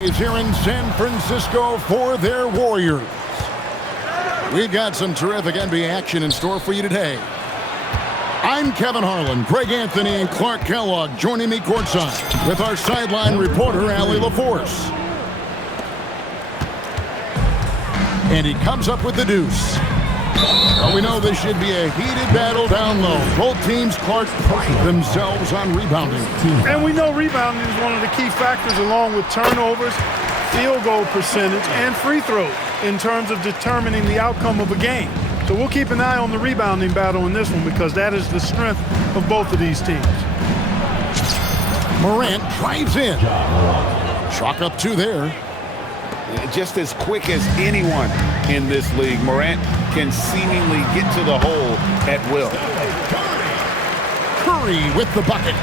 Is here in San Francisco for their Warriors. We've got some terrific NBA action in store for you today. I'm Kevin Harlan, Greg Anthony, and Clark Kellogg joining me courtside with our sideline reporter, Allie LaForce. And he comes up with the deuce. Well, we know this should be a heated battle down low. Both teams, Clark, pride themselves on rebounding. And we know rebounding is one of the key factors along with turnovers, field goal percentage, and free throws in terms of determining the outcome of a game. So we'll keep an eye on the rebounding battle in this one because that is the strength of both of these teams. Morant drives in. Chalk up two there. Just as quick as anyone in this league, Morant can seemingly get to the hole at will. Curry with the bucket.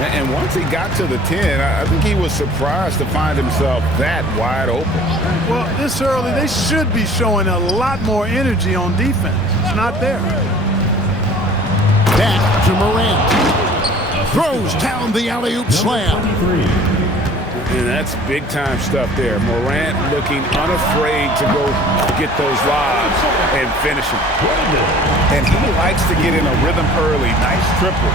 And once he got to the 10, I think he was surprised to find himself that wide open. Well, this early, they should be showing a lot more energy on defense. It's not there. Back to Morant. Throws down the alley-oop slam. And that's big-time stuff there. Morant looking unafraid to go get those lobs and finish them. And he likes to get in a rhythm early. Nice triple.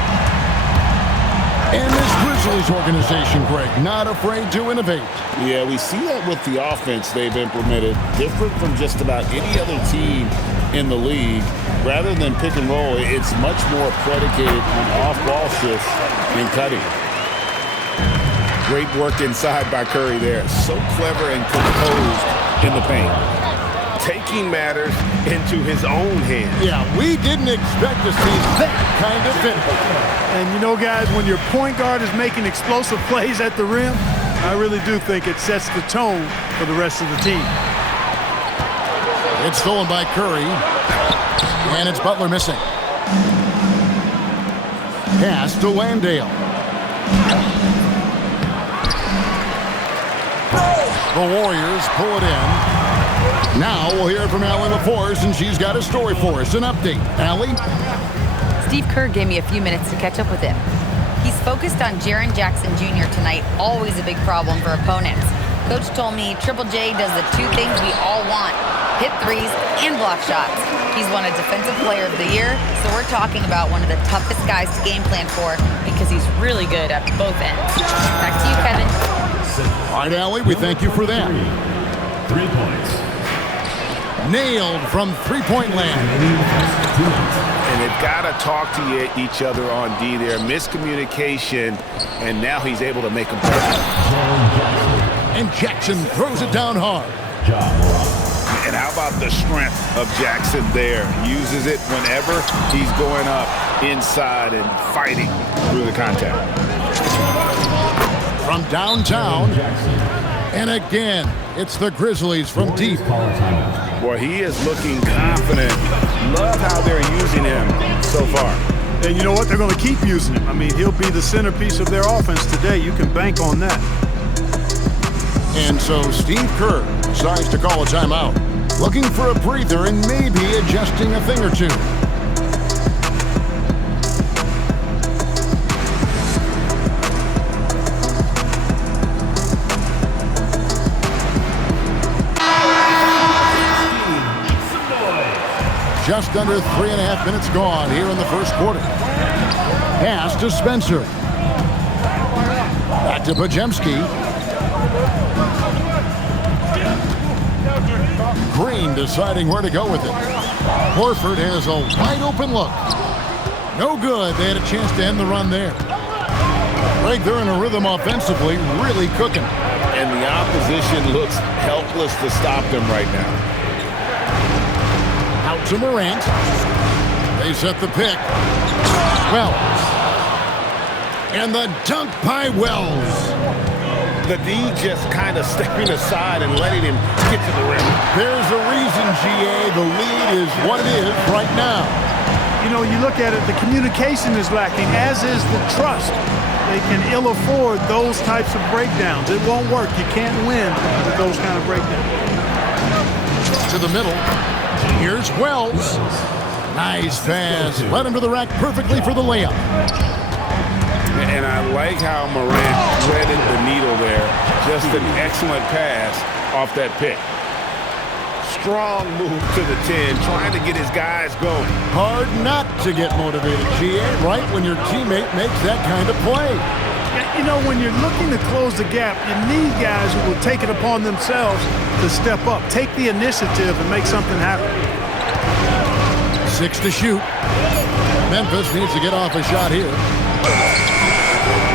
And this Grizzlies organization, Greg, not afraid to innovate. Yeah, we see that with the offense they've implemented. Different from just about any other team in the league. Rather than pick and roll, it's much more predicated on off-ball shifts and cutting. Great work inside by Curry there. So clever and composed in the paint. Taking matters into his own hands. Yeah, we didn't expect to see that kind of finish. And you know, guys, when your point guard is making explosive plays at the rim, I really do think it sets the tone for the rest of the team. It's stolen by Curry. And it's Butler missing. Pass to Landale. The Warriors pull it in. Now we'll hear from Allie LaForce, and she's got a story for us. An update. Allie? Steve Kerr gave me a few minutes to catch up with him. He's focused on Jaren Jackson Jr. tonight, always a big problem for opponents. Coach told me Triple J does the two things we all want, hit threes and block shots. He's won a Defensive Player of the Year, so we're talking about one of the toughest guys to game plan for because he's really good at both ends. Back to you, Kevin. All right, Allie, we thank you for that. 3 points. Nailed from three-point land. And they've got to talk to each other on D there. Miscommunication, and now he's able to make them better. And Jackson throws it down hard. And how about the strength of Jackson there? Uses it whenever he's going up inside and fighting through the contact. From downtown, and again, it's the Grizzlies from deep. Boy, he is looking confident. Love how they're using him so far. And you know what? They're going to keep using him. I mean, he'll be the centerpiece of their offense today. You can bank on that. And so Steve Kerr decides to call a timeout, looking for a breather and maybe adjusting a thing or two. Just under 3.5 minutes gone here in the first quarter. Pass to Spencer. Back to Pajemski. Green deciding where to go with it. Horford has a wide open look. No good. They had a chance to end the run there. Greg, they're in a rhythm offensively, really cooking. And the opposition looks helpless to stop them right now. Out to Morant. They set the pick. Wells. And the dunk by Wells. The D just kind of stepping aside and letting him get to the rim. There's a reason, GA. The lead is what it is right now. You know, you look at it, the communication is lacking, as is the trust. They can ill afford those types of breakdowns. It won't work. You can't win with those kind of breakdowns. To the middle. Here's Wells. Nice pass. Led him to the rack perfectly for the layup. And I like how Morant threaded the needle there. Just an excellent pass off that pick. Strong move to the 10, trying to get his guys going. Hard not to get motivated, GA, right when your teammate makes that kind of play. You know, when you're looking to close the gap, you need guys who will take it upon themselves to step up, take the initiative, and make something happen. 6 to shoot. Memphis needs to get off a shot here.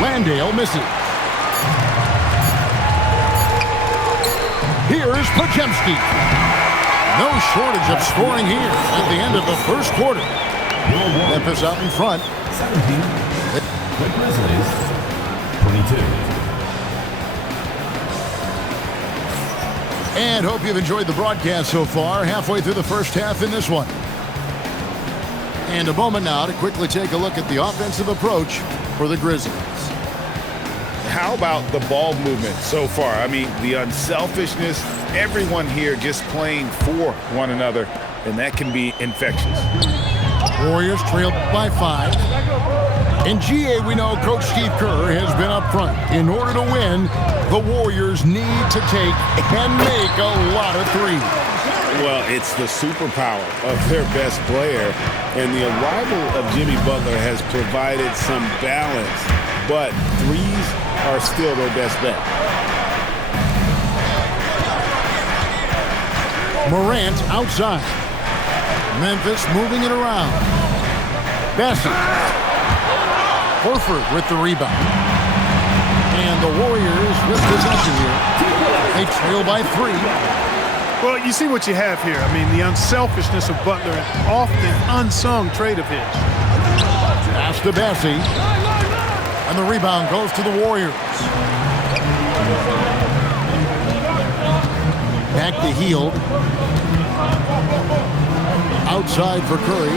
Landale misses. Here's Podziemski. No shortage of scoring here at the end of the first quarter. Memphis out in front. 17. The Grizzlies, 22. And hope you've enjoyed the broadcast so far. Halfway through the first half in this one. And a moment now to quickly take a look at the offensive approach for the Grizzlies. How about the ball movement so far? I mean, the unselfishness, everyone here just playing for one another, and that can be infectious. Warriors trailed by 5. In GA, we know Coach Steve Kerr has been up front. In order to win, the Warriors need to take and make a lot of threes. Well, it's the superpower of their best player, and the arrival of Jimmy Butler has provided some balance, but threes are still their best bet. Morant outside. Memphis moving it around. Bassett. Horford with the rebound. And the Warriors with possession here. They trail by 3. Well, you see what you have here. I mean, the unselfishness of Butler, an often unsung trait of his. Pass to Bassey. And the rebound goes to the Warriors. Back to Hield. Outside for Curry.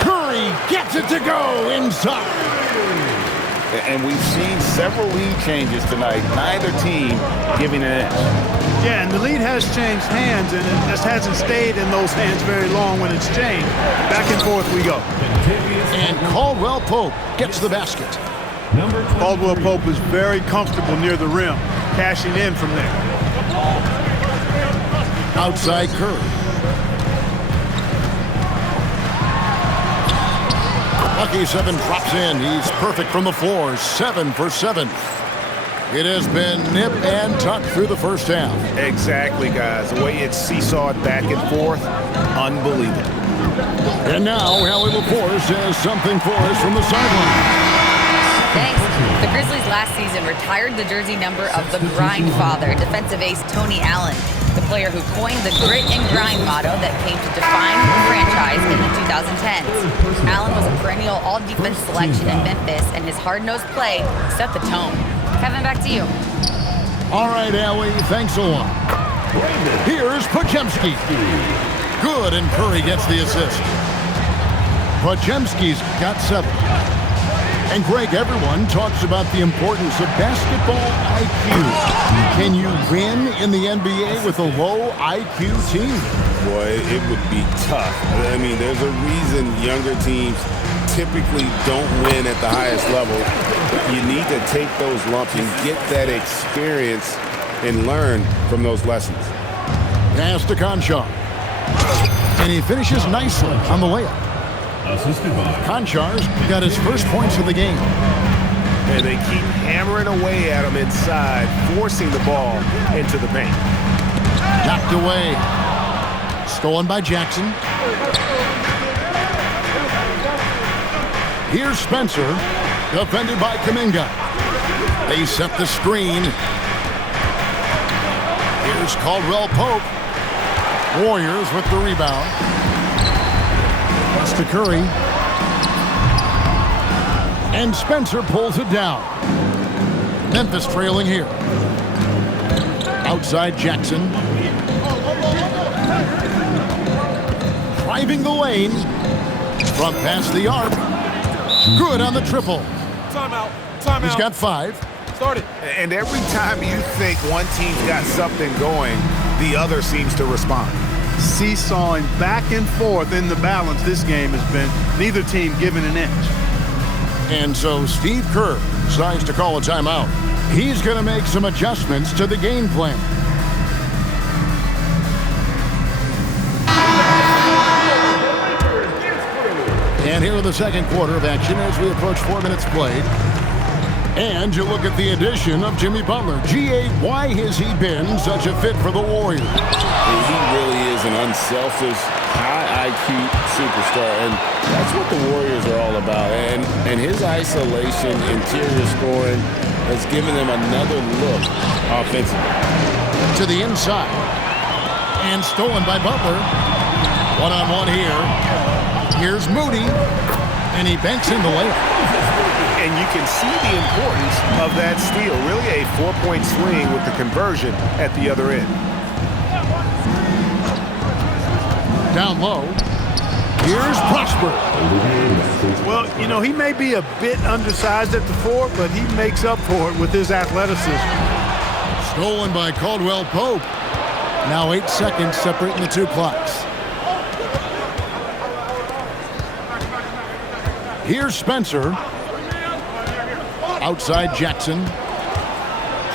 Curry gets it to go inside. And we've seen several lead changes tonight, neither team giving an edge. Yeah, and the lead has changed hands, and it just hasn't stayed in those hands very long when it's changed. Back and forth we go. And Caldwell Pope gets the basket. Caldwell Pope is very comfortable near the rim, cashing in from there. Outside Curry. Lucky 7 drops in. He's perfect from the floor. 7 for 7. It has been nip and tuck through the first half. Exactly, guys. The way it's seesawed back and forth, unbelievable. And now, Allie LaForce has something for us from the sideline. Thanks. The Grizzlies last season retired the jersey number of the grind father, defensive ace Tony Allen, the player who coined the grit and grind motto that came to define the franchise in the 2010s. Allen was a perennial all-defense selection in Memphis, and his hard-nosed play set the tone. Kevin, back to you. All right, Allie, thanks a lot. Here's Podziemski. Good, and Curry gets the assist. Podziemski's got 7. And Greg, everyone talks about the importance of basketball IQ. Can you win in the NBA with a low IQ team? Boy, it would be tough. I mean, there's a reason younger teams typically don't win at the highest level. You need to take those lumps and get that experience and learn from those lessons. Pass to Conchar. And he finishes nicely on the layup. Conchar's got his first points of the game. And they keep hammering away at him inside, forcing the ball into the paint. Knocked away. Stolen by Jackson. Here's Spencer, defended by Kuminga. They set the screen. Here's Caldwell Pope. Warriors with the rebound. Pass to Curry. And Spencer pulls it down. Memphis trailing here. Outside Jackson. Driving the lane. Front past the arc. Good on the triple. Timeout. Timeout. He's got 5. Start it. And every time you think one team's got something going, the other seems to respond. seesawing back and forth in the balance this game has been. Neither team giving an inch. And so Steve Kerr decides to call a timeout. He's going to make some adjustments to the game plan. And here in the second quarter of action as we approach 4 minutes played. And you look at the addition of Jimmy Butler. G.A., why has he been such a fit for the Warriors? He really is an unselfish, high IQ superstar, and that's what the Warriors are all about. And his isolation, interior scoring has given them another look offensively. To the inside. And stolen by Butler. One-on-one here. Here's Moody. And he banks in the layup. And you can see the importance of that steal. Really a 4-point swing with the conversion at the other end. Down low. Here's Prosper. Well, you know, he may be a bit undersized at the 4, but he makes up for it with his athleticism. Stolen by Caldwell Pope. Now 8 seconds separating the two clocks. Here's Spencer. Outside Jackson.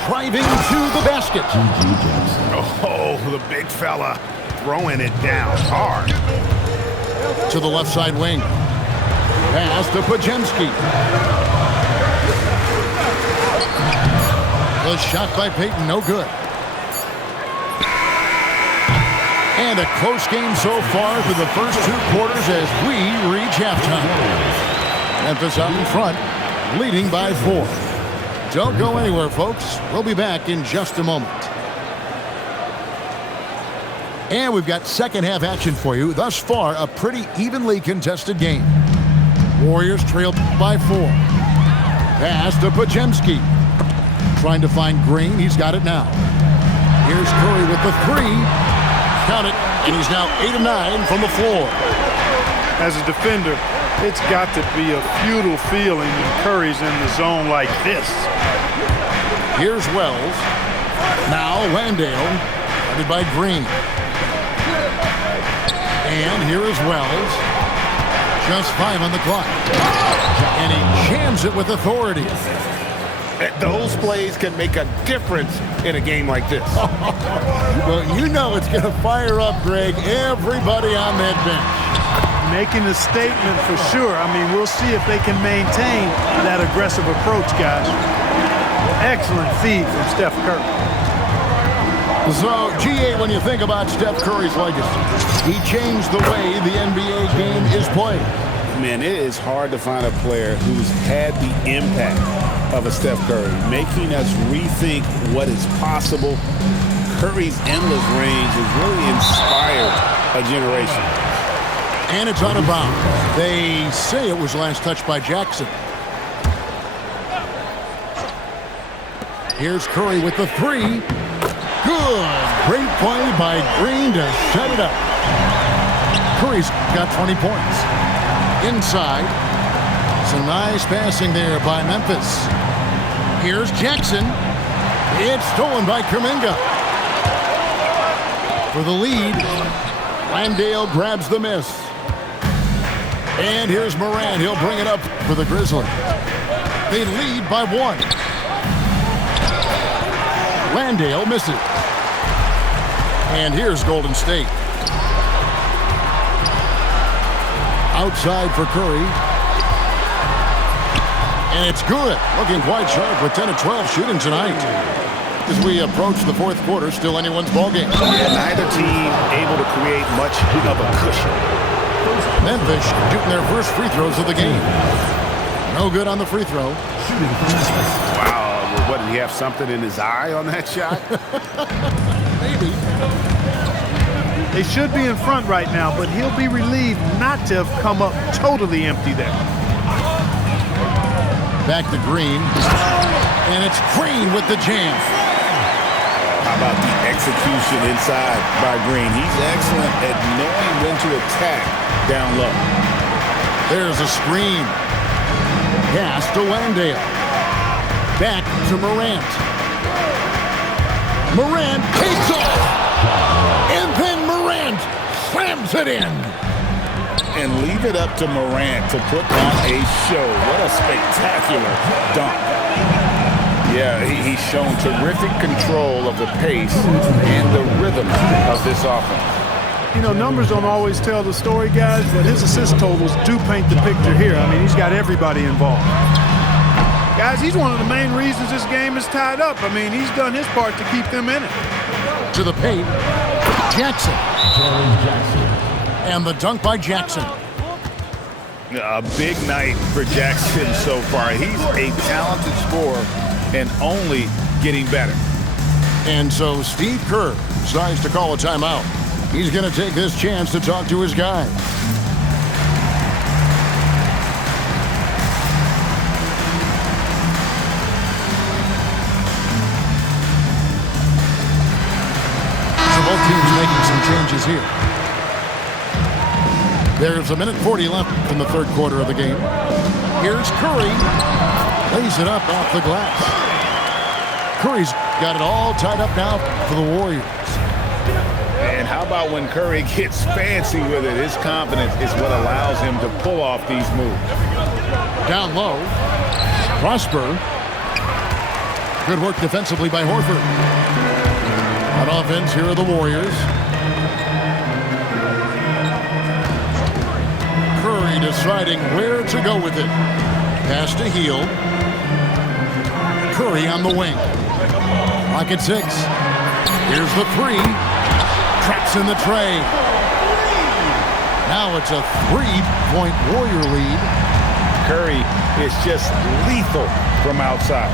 Driving to the basket. Oh, the big fella throwing it down hard. To the left side wing. Pass to Podziemski. The shot by Payton, no good. And a close game so far through the first 2 quarters as we reach halftime. Memphis out in front, leading by 4. Don't go anywhere, folks. We'll be back in just a moment. And we've got second half action for you. Thus far, a pretty evenly contested game. Warriors trail by 4. Pass to Podziemski. Trying to find Green. He's got it now. Here's Curry with the 3. Count it. And he's now 8 of 9 from the floor. As a defender, it's got to be a futile feeling when Curry's in the zone like this. Here's Wells. Now Landale, guarded by Green. And here is Wells. Just 5 on the clock. And he jams it with authority. Those plays can make a difference in a game like this. Well, you know it's going to fire up, Greg, everybody on that bench. Making a statement for sure. I mean, we'll see if they can maintain that aggressive approach, guys. Excellent feed from Steph Curry. So, G.A., when you think about Steph Curry's legacy, he changed the way the NBA game is played. Man, it is hard to find a player who's had the impact of a Steph Curry, making us rethink what is possible. Curry's endless range has really inspired a generation. And it's out of bounds. They say it was last touched by Jackson. Here's Curry with the 3. Good. Great play by Green to set it up. Curry's got 20 points. Inside. Some nice passing there by Memphis. Here's Jackson. It's stolen by Kuminga. For the lead, Landale grabs the miss. And here's Morant. He'll bring it up for the Grizzlies. They lead by 1. Landale misses. And here's Golden State. Outside for Curry. And it's good. Looking quite sharp with 10 of 12 shooting tonight. As we approach the 4th quarter, still anyone's ballgame. Yeah, neither team able to create much of a cushion. Memphis shooting their first free throws of the game. No good on the free throw. Wow, what, did he have something in his eye on that shot? Maybe. They should be in front right now, but he'll be relieved not to have come up totally empty there. Back to Green. And it's Green with the jam. How about the execution inside by Green? He's excellent at knowing when to attack down low. There's a screen. Pass to Landale. Back to Morant. Morant takes off. And then Morant slams it in. And leave it up to Morant to put on a show. What a spectacular dunk. Yeah, he's shown terrific control of the pace and the rhythm of this offense. You know, numbers don't always tell the story, guys, but his assist totals do paint the picture here. I mean, he's got everybody involved. Guys, he's one of the main reasons this game is tied up. I mean, he's done his part to keep them in it. To the paint, Jackson. And the dunk by Jackson. A big night for Jackson so far. He's a talented scorer and only getting better. And so Steve Kerr decides to call a timeout. He's going to take this chance to talk to his guys. So both teams making some changes here. There's 1:40 left in the third quarter of the game. Here's Curry. Lays it up off the glass. Curry's got it all tied up now for the Warriors. And how about when Curry gets fancy with it? His confidence is what allows him to pull off these moves. Down low. Prosper. Good work defensively by Horford. On offense, here are the Warriors. Curry deciding where to go with it. Pass to Hield. Curry on the wing. Clock at 6. Here's the three. Traps in the tray. Now it's a 3-point Warrior lead. Curry is just lethal from outside.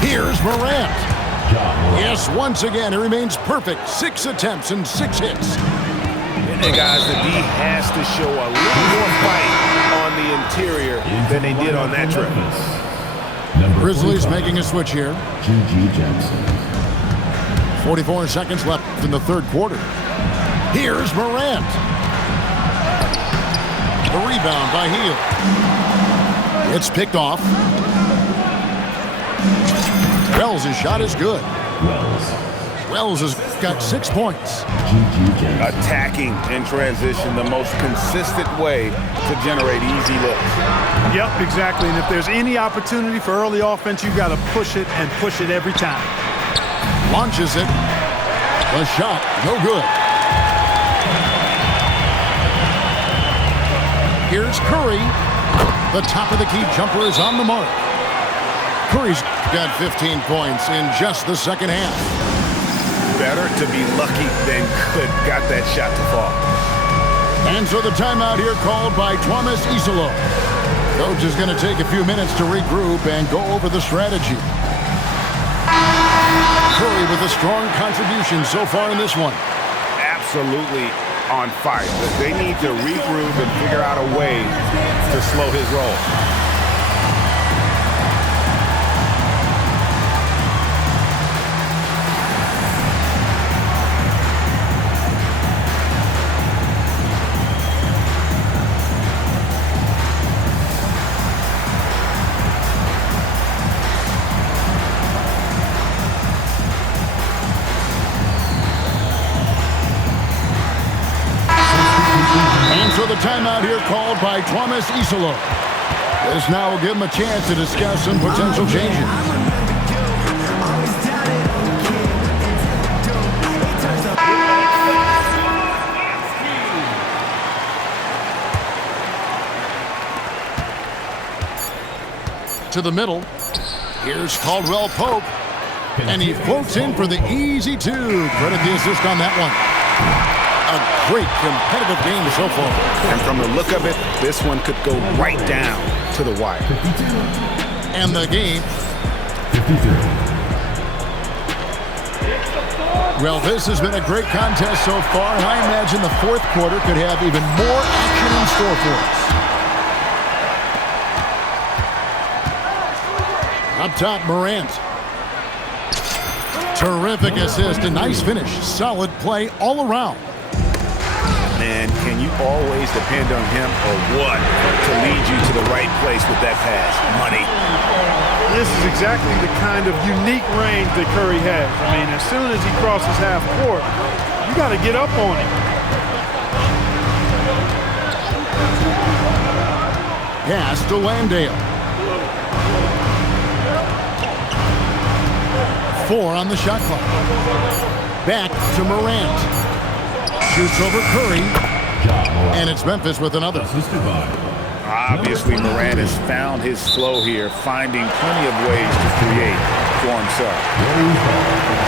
Here's Morant. Yes, once again, he remains perfect. 6 attempts and 6 hits. And guys, the D has to show a little more fight on the interior than they did on that trip. Grizzlies making a switch here. G.G. Jackson. 44 seconds left in the third quarter. Here's Morant. The rebound by Hield. It's picked off. Wells' shot is good. Wells has got 6 points. Attacking in transition, the most consistent way to generate easy looks. Yep, exactly. And if there's any opportunity for early offense, you've got to push it and push it every time. Launches it. The shot, no good. Here's Curry. The top of the key jumper is on the mark. Curry's got 15 points in just the second half. Better to be lucky than good. Got that shot to fall. And so the timeout here called by Thomas Isolo. Coach is going to take a few minutes to regroup and go over the strategy. Curry with a strong contribution so far in this one. Absolutely on fire. They need to regroup and figure out a way to slow his roll. So the timeout here called by Thomas Isolo. This now will give him a chance to discuss some potential changes. To the middle. Here's Caldwell Pope. And he floats in for the easy two. Credit the assist on that one. A great competitive game so far. And from the look of it, this one could go right down to the wire. And the game. 53. Well, this has been a great contest so far, and I imagine the fourth quarter could have even more action in store for us. Up top, Morant. Terrific assist, a nice finish. Solid play all around. And can you always depend on him or what to lead you to the right place with that pass? Money. This is exactly the kind of unique range that Curry has. I mean, as soon as he crosses half court, you got to get up on him. Pass to Landale. 4 on the shot clock. Back to Morant. Shoots over Curry. And it's Memphis with another. Obviously, Morant has found his flow here, finding plenty of ways to create for himself.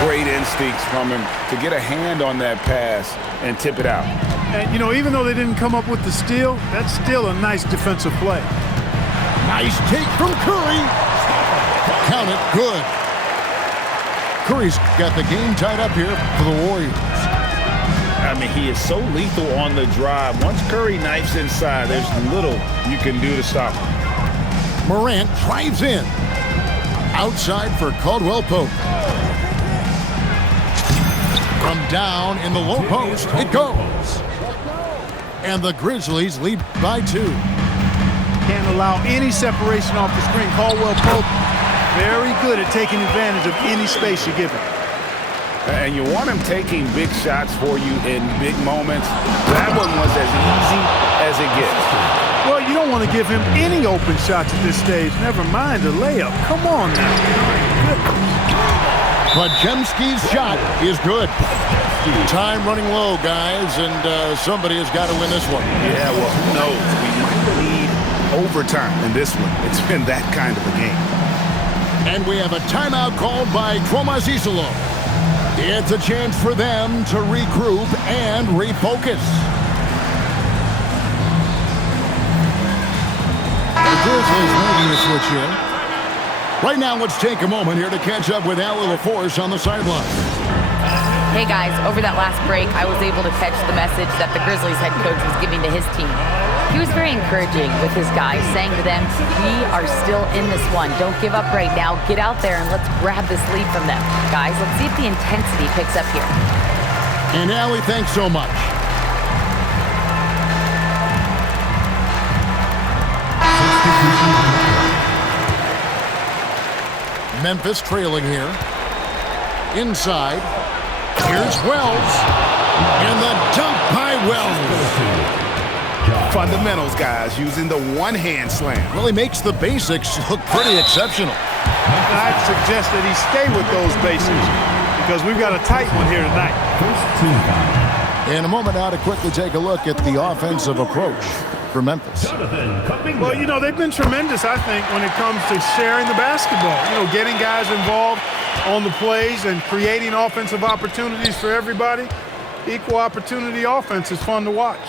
Great instincts from him to get a hand on that pass and tip it out. And, you know, even though they didn't come up with the steal, that's still a nice defensive play. Nice take from Curry. Count it, good. Curry's got the game tied up here for the Warriors. I mean, he is so lethal on the drive. Once Curry knifes inside, there's little you can do to stop him. Morant drives in. Outside for Caldwell Pope. From down in the low post, it goes. And the Grizzlies lead by 2. Can't allow any separation off the screen. Caldwell Pope, very good at taking advantage of any space you give him. And you want him taking big shots for you in big moments. That one was as easy as it gets. Well, you don't want to give him any open shots at this stage. Never mind a layup. Come on now. But Jemski's shot is good. Time running low, guys, and somebody has got to win this one. Yeah, well, who knows? We might need overtime in this one. It's been that kind of a game. And we have a timeout called by Kwamazisalo. It's a chance for them to regroup and refocus. The Grizzlies making the switch here. Right now, let's take a moment here to catch up with Allie LaForce on the sideline. Hey guys, over that last break, I was able to catch the message that the Grizzlies head coach was giving to his team. He was very encouraging with his guys, saying to them, we are still in this one. Don't give up right now. Get out there and let's grab this lead from them. Guys, let's see if the intensity picks up here. And Allie, thanks so much. Memphis trailing here. Inside. Here's Wells. And the dunk by Wells. Fundamentals, guys, using the one-hand slam. Well, he makes the basics look pretty exceptional. I'd suggest that he stay with those basics because we've got a tight one here tonight. In a moment now to quickly take a look at the offensive approach for Memphis. Well, you know, they've been tremendous, I think, when it comes to sharing the basketball. You know, getting guys involved on the plays and creating offensive opportunities for everybody. Equal opportunity offense is fun to watch.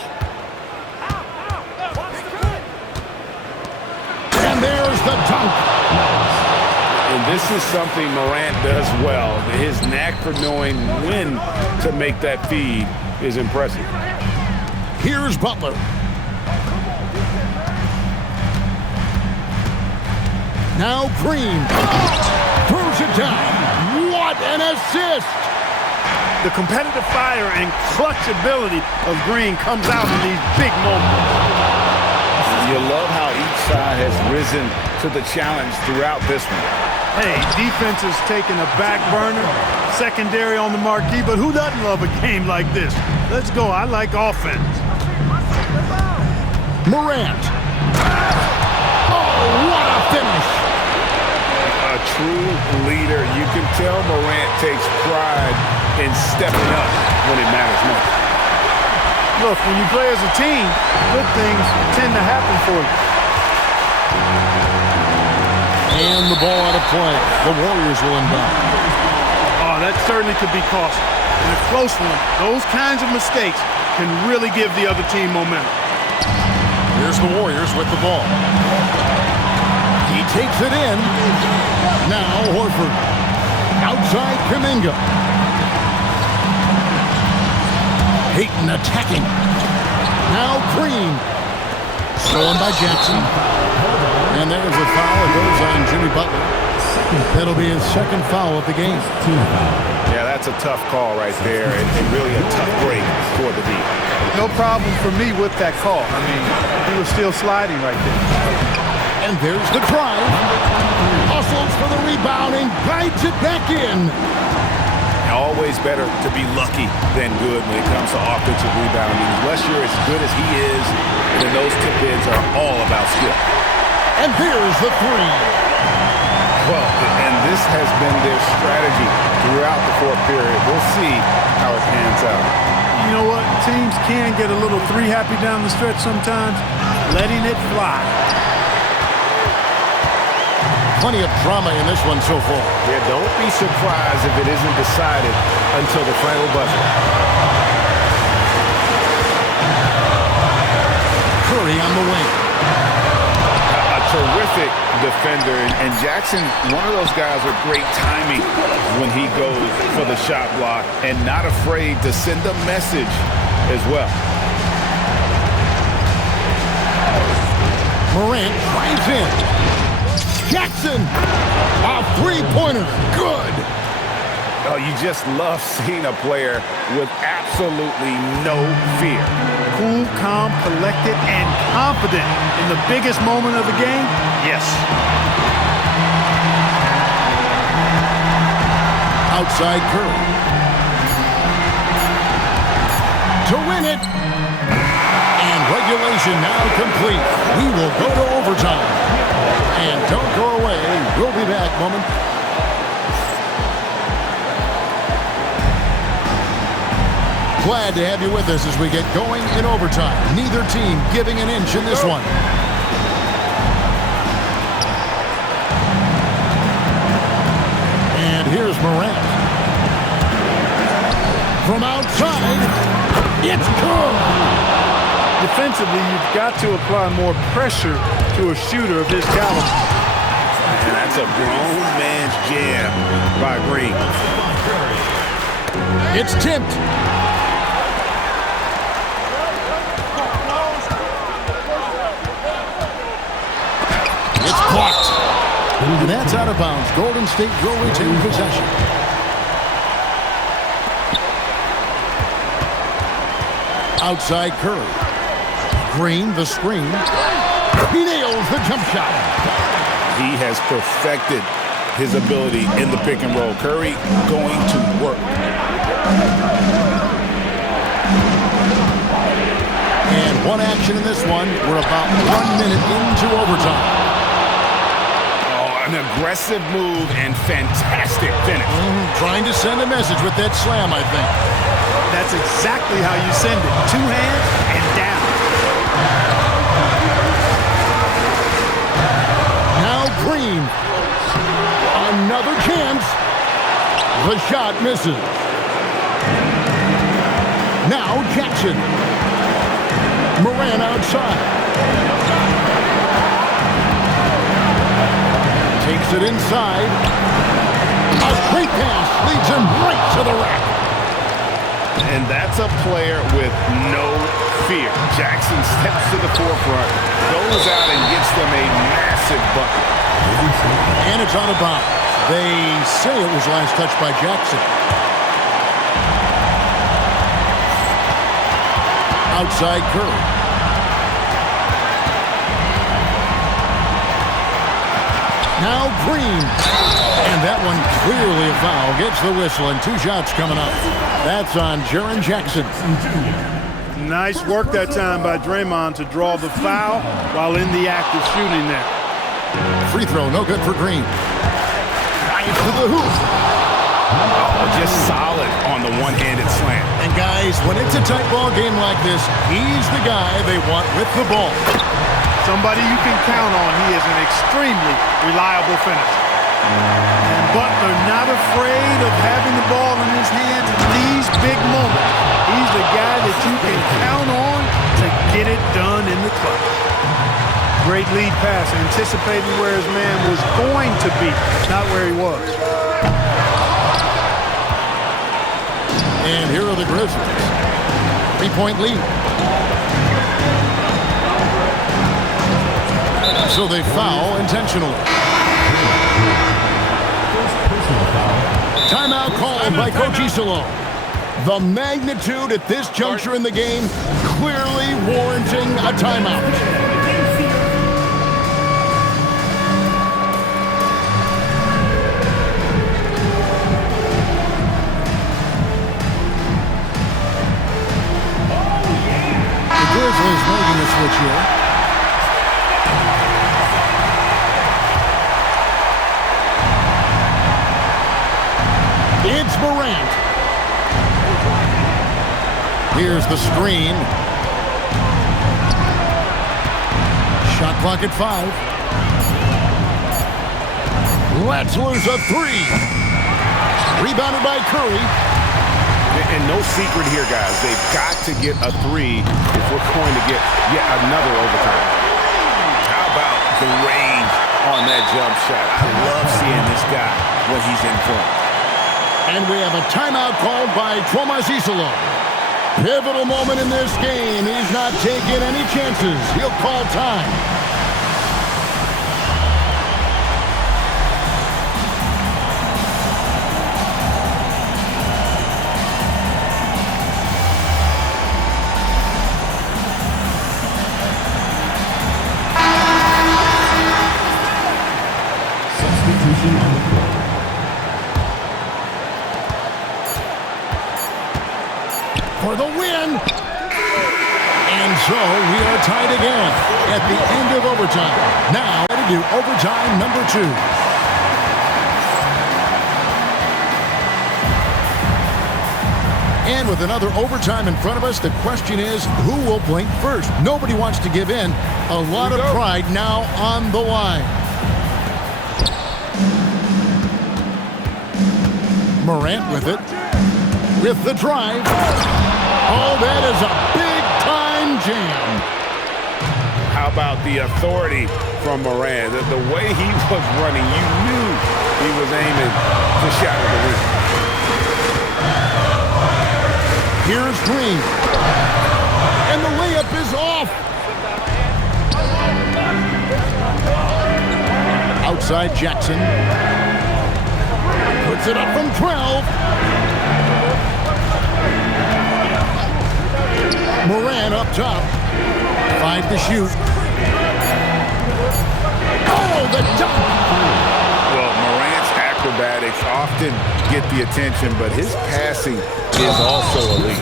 And there's the dunk. And this is something Morant does well. His knack for knowing when to make that feed is impressive. Here's Butler. Now Green. Throws it down. What an assist! The competitive fire and clutch ability of Green comes out in these big moments. You love how each side has risen to the challenge throughout this one. Hey, defense is taking a back burner, secondary on the marquee, but who doesn't love a game like this? Let's go. I like offense. Morant. Oh, what a finish! A true leader. You can tell Morant takes pride in stepping up when it matters most. Look, when you play as a team, good things tend to happen for you. And the ball out of play. The Warriors will inbound. Oh, that certainly could be costly. In a close one, those kinds of mistakes can really give the other team momentum. Here's the Warriors with the ball. He takes it in. Now Horford. Outside Kuminga. Payton attacking. Now Green. Stolen by Jackson. And there's a foul. It goes on Jimmy Butler. That'll be his second foul of the game. Yeah, that's a tough call right there, and really a tough break for the D. No problem for me with that call. I mean, he was still sliding right there. And there's the drive. Hustles for the rebound and guides it back in. Always better to be lucky than good when it comes to offensive rebounding. Unless you're as good as he is, then those tip-ins are all about skill. And here's the three. Well, and this has been their strategy throughout the fourth period. We'll see how it pans out. You know what? Teams can get a little three-happy down the stretch sometimes, letting it fly. Plenty of drama in this one so far. Yeah, don't be surprised if it isn't decided until the final buzzer. Curry on the wing. A terrific defender, and Jackson, one of those guys with great timing when he goes for the shot block and not afraid to send a message as well. Morant drives in. Jackson, a three-pointer, good. Oh, you just love seeing a player with absolutely no fear. Cool, calm, collected, and confident in the biggest moment of the game? Yes. Outside Curry. To win it. And regulation now complete. We will go to overtime. And don't go away. We'll be back, woman. Glad to have you with us as we get going in overtime. Neither team giving an inch in this one. And here's Morant. From outside, it's good. Defensively, you've got to apply more pressure to a shooter of his caliber. And that's a grown man's jam by Green. It's tipped. It's blocked. And that's out of bounds. Golden State will retain possession. Outside Curry. Green, the screen. He nails the jump shot. He has perfected his ability in the pick and roll. Curry going to work. And one action in this one. We're about 1 minute into overtime. Oh, an aggressive move and fantastic finish. Trying to send a message with that slam, I think. That's exactly how you send it. Two hands and down. Now Green. Another chance. The shot misses. Now Jackson. Morant outside. Takes it inside. A great pass leads him right to the rack. And that's a player with no fear. Jackson steps to the forefront, goes out and gets them a massive bucket. And it's out of bounds. They say it was last touched by Jackson. Outside Curry. Now Green. And that one clearly a foul. Gets the whistle and 2 shots coming up. That's on Jaren Jackson. Nice work that time by Draymond to draw the foul while in the act of shooting there. Free throw, no good for Green. Drives to the hoop. Just solid on the one-handed slam. And guys, when it's a tight ball game like this, he's the guy they want with the ball. Somebody you can count on. He is an extremely reliable finisher. And Butler not afraid of having the ball in his hands in these big moments. He's the guy that you can count on to get it done in the clutch. Great lead pass, anticipating where his man was going to be, not where he was. And here are the Grizzlies. 3-point lead. So they foul intentionally. Timeout called by Coach Isillo. The magnitude at this juncture in the game clearly warranting a timeout. here. It's Morant. Here's the screen. Shot clock at 5. Let's lose a 3. Rebounded by Curry. And no secret here, guys. They've got to get a 3 if we're going to get yet another overtime. How about the range on that jump shot? I love seeing this guy when he's in front. And we have a timeout called by Isolo. Pivotal moment in this game. He's not taking any chances. He'll call time. Substitution on the court. For the win. And so we are tied again at the end of overtime. Now to do overtime number 2. And with another overtime in front of us, the question is, who will blink first? Nobody wants to give in. A lot of pride now on the line. Morant with it. With the drive. Oh, that is a big-time jam. How about the authority from Morant? The way he was running, you knew he was aiming to shatter the rim. Here's Green. And the layup is off. Outside Jackson. Puts it up from 12. Morant up top. 5 to shoot. Oh, the dunk! Well, Morant's acrobatics often get the attention, but his passing is also elite.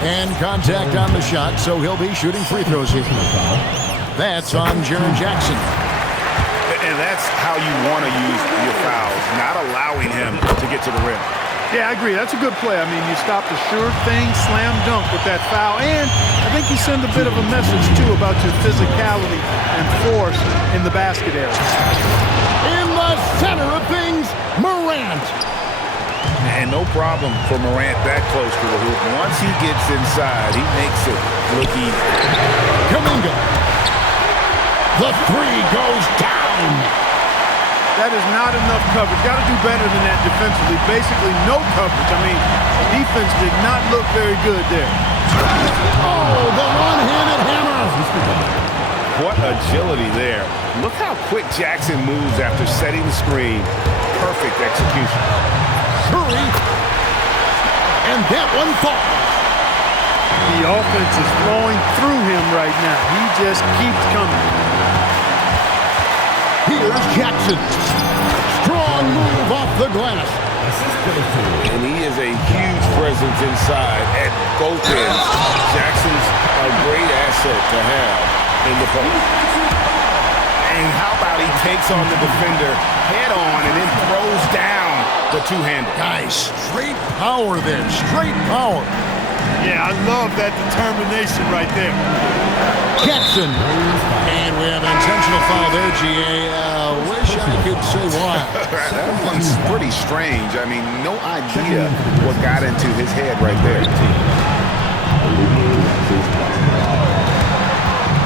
And contact on the shot, so he'll be shooting free throws here. That's on Jaren Jackson. And that's how you want to use your fouls, not allowing him to get to the rim. Yeah, I agree. That's a good play. I mean, you stop the sure thing, slam dunk with that foul. And I think you send a bit of a message, too, about your physicality and force in the basket area. In the center of things, Morant. And no problem for Morant that close to the hoop. Once he gets inside, he makes it look easy. Kuminga. The 3 goes down. That is not enough coverage. Got to do better than that defensively. Basically, no coverage. I mean, defense did not look very good there. Oh, the one-handed hammer. What agility there. Look how quick Jackson moves after setting the screen. Perfect execution. Curry. And that one falls. The offense is flowing through him right now. He just keeps coming. Here's Jackson. Strong move off the glass. And he is a huge presence inside at both ends. Jackson's a great asset to have in the post. And how about he takes on the defender head on and then throws down the two-hander. Guys, straight power there. Straight power. Yeah, I love that determination right there. Jackson. And we have an intentional foul there, G.A. Wish I could say why. That one's pretty strange. I mean, no idea what got into his head right there.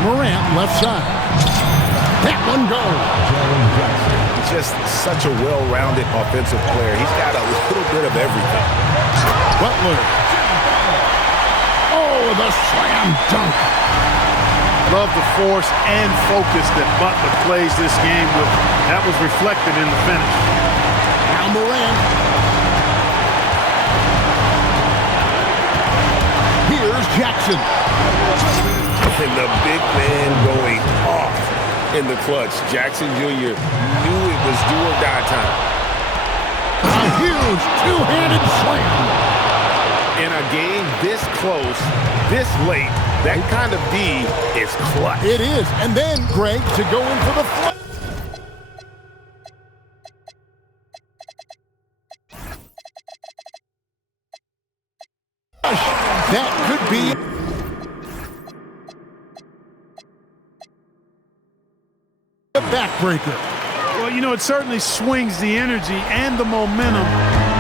Morant, left side. That one goes. Just such a well-rounded offensive player. He's got a little bit of everything. Butler. Oh, the slam dunk. Love the force and focus that Butler plays this game with. That was reflected in the finish. Now Morant. Here's Jackson. And the big man going off in the clutch. Jackson Jr. knew it was do or die time. A huge two-handed slam. In a game this close, this late, That kind of D is clutch. It is. And then Greg to go in for the flush. That could be a backbreaker. Well, you know, it certainly swings the energy and the momentum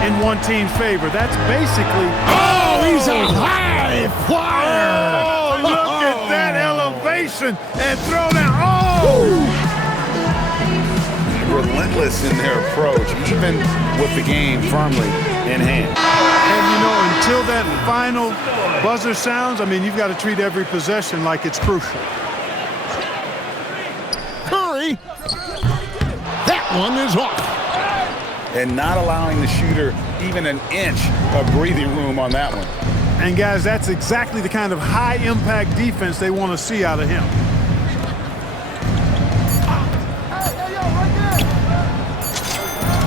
in one team's favor. That's basically... Oh, he's a high flyer. Oh, look at that elevation and throw down. Oh! Relentless in their approach, even with the game firmly in hand. And, you know, until that final buzzer sounds, I mean, you've got to treat every possession like it's crucial. Curry. That one is off. And not allowing the shooter even an inch of breathing room on that one. And, guys, that's exactly the kind of high-impact defense they want to see out of him.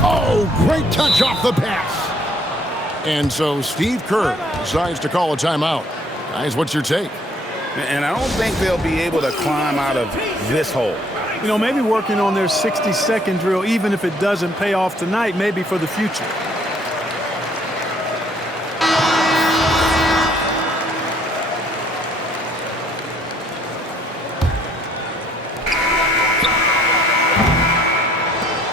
Oh, great touch off the pass. And so Steve Kerr decides to call a timeout. Guys, what's your take? And I don't think they'll be able to climb out of this hole. You know, maybe working on their 60-second drill, even if it doesn't pay off tonight, maybe for the future.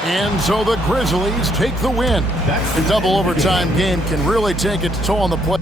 And so the Grizzlies take the win. The double overtime game can really take its toll on the play.